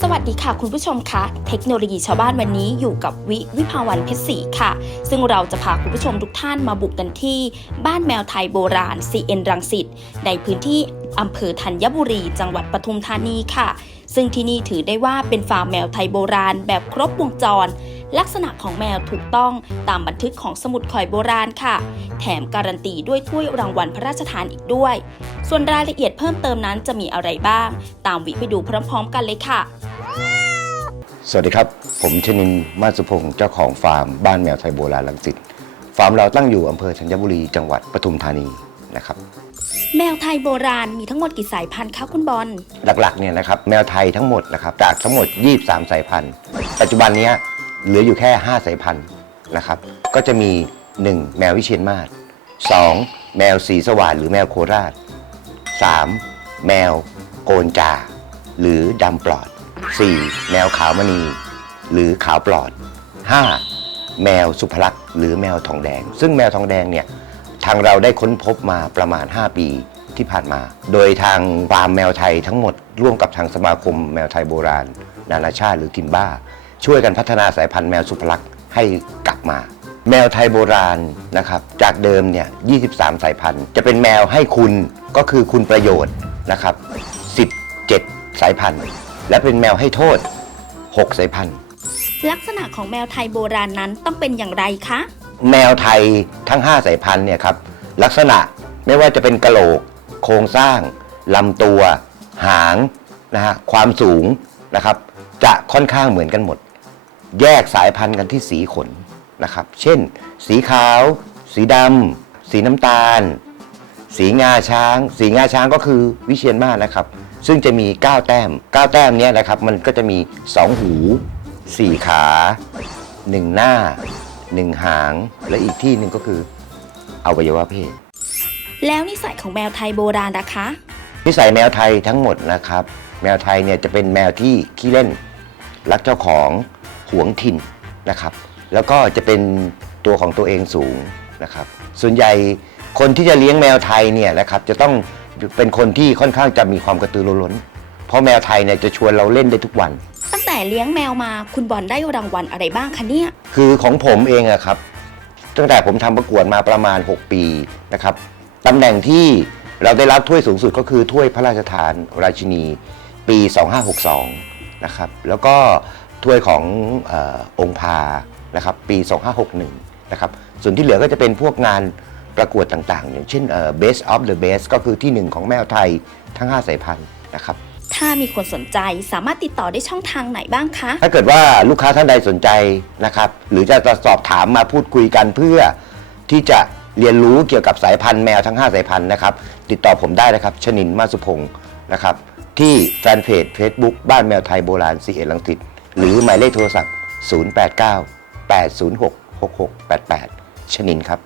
สวัสดีค่ะคุณผู้ชมคะเทคโนโลยีชาวบ้านวันนี้อยู่กับวิวิภาวันเพชรศรีค่ะ ซึ่งเราจะพาคุณผู้ชมทุกท่านมาบุกกันที่ บ้านแมวไทยโบราณ CN รังสิตในพื้นที่อำเภอธัญบุรี จังหวัดปทุมธานีค่ะ ซึ่งที่นี่ถือได้ว่าเป็นฟาร์มแมวไทยโบราณแบบครบวงจร ลักษณะของแมวถูกต้องตามบันทึกของสมุดข่อยโบราณค่ะ แถมการันตีด้วยถ้วยรางวัลพระราชทานอีกด้วย ส่วนรายละเอียดเพิ่มเติมนั้นจะมีอะไรบ้าง ตามวิไปดูพร้อม ๆ กันเลยค่ะ สวัสดีครับ ผมชนินมาสุพงศ์เจ้าของฟาร์มบ้านแมวไทยโบราณลังสิตฟาร์มเราตั้งอยู่อำเภอธัญบุรีจังหวัดปทุมธานีนะครับ แมวไทยโบราณมีทั้งหมดกี่สายพันธุ์คะคุณบอล หลักๆเนี่ยนะครับแมวไทยทั้งหมดนะครับจากทั้งหมด 23 สายพันธุ์ ปัจจุบันเนี้ยเหลืออยู่แค่ 5 สายพันธุ์นะครับก็จะมี 1. แมววิเชียนมาศ 2. แมวสีสว่านหรือแมวโคราช 3. แมวโกนจา หรือดำปลอด 4. แมวขาวมณี หรือขาวปลอด 5. แมวสุภลักษณ์หรือแมวทองแดง ซึ่งแมวทองแดงเนี่ย ทางเราได้ค้นพบมาประมาณ 5 ปีที่ผ่านมา โดยทางฟาร์มแมวไทยทั้งหมดร่วมกับทางสมาคมแมวไทยโบราณ นานาชาติหรือทิมบ้า ช่วยกันพัฒนาสายพันธุ์แมวสุภลักษณ์ให้กลับมา แมวไทยโบราณนะครับจากเดิมเนี่ย 23 สายพันธุ์ จะเป็นแมวให้คุณก็คือคุณประโยชน์นะครับ17 สายพันธุ์ และเป็นแมวให้โทษ 6 สายพันธุ์ ลักษณะของแมวไทยโบราณนั้นต้องเป็นอย่างไรคะ แมวไทยทั้ง 5 สายพันธุ์เนี่ยครับลักษณะไม่ว่าจะเป็นกระโหลก โครงสร้างลำตัว หางนะฮะความสูงนะครับ จะค่อนข้างเหมือนกันหมด แยกสายพันธุ์กันที่สีขนนะครับ เช่น สีขาว สีดำสีน้ำตาล สีงาช้าง สีงาช้างก็คือวิเชียนมาศนะครับ ซึ่งจะมี 9 แต้ม 9 แต้มเนี้ยนะครับ มันก็จะมี 2 หู 4 ขา 1 หน้า 1หาง และอีกที่หนึ่งก็คืออวัยวะเพศ แล้วนิสัยของแมวไทยโบราณนะคะ นิสัยแมวไทยทั้งหมดนะครับ แมวไทยเนี่ยจะเป็นแมวที่ขี้เล่น รักเจ้าของหวงถิ่นนะครับ แล้วก็จะเป็นตัวของตัวเองสูงนะครับ ส่วนใหญ่คนที่จะเลี้ยงแมวไทยเนี่ยนะครับจะต้องเป็นคนที่ค่อนข้างจะมีความกระตือรือร้น เพราะแมวไทยเนี่ยจะชวนเราเล่นได้ทุกวันตั้งแต่ เลี้ยงแมวมาคุณบอลได้รางวัลอะไรบ้างคะเนี่ย คือของผมเองอะครับ ตั้งแต่ผมทำประกวดมาประมาณ 6 ปีนะครับตำแหน่งที่เราได้รับถ้วยสูงสุดก็คือถ้วยพระราชทานราชินีปี 2562นะครับแล้วก็ถ้วยของเออองค์พานะครับปี 2561นะครับส่วนที่เหลือก็จะเป็นพวกงานประกวดต่างๆ อย่างเช่นเอ่อ Best of the Best ก็คือที่หนึ่งของแมวไทยทั้ง 5 สายพันธุ์นะครับ ถ้ามีคนสนใจสามารถติดต่อได้ช่องทางไหนบ้างคะ ถ้าเกิดว่าลูกค้าท่านใดสนใจนะครับ หรือจะสอบถามมาพูดคุยกันเพื่อที่จะเรียนรู้เกี่ยวกับสายพันธุ์แมวทั้ง 5 สายพันธุ์นะครับ ติดต่อผมได้นะครับชนินมาสุพงศ์นะครับ ที่แฟนเพจ Facebook บ้านแมวไทยโบราณสีเอลังสิตหรือหมายเลขโทรศัพท์ 089 806 6688 ชนินครับ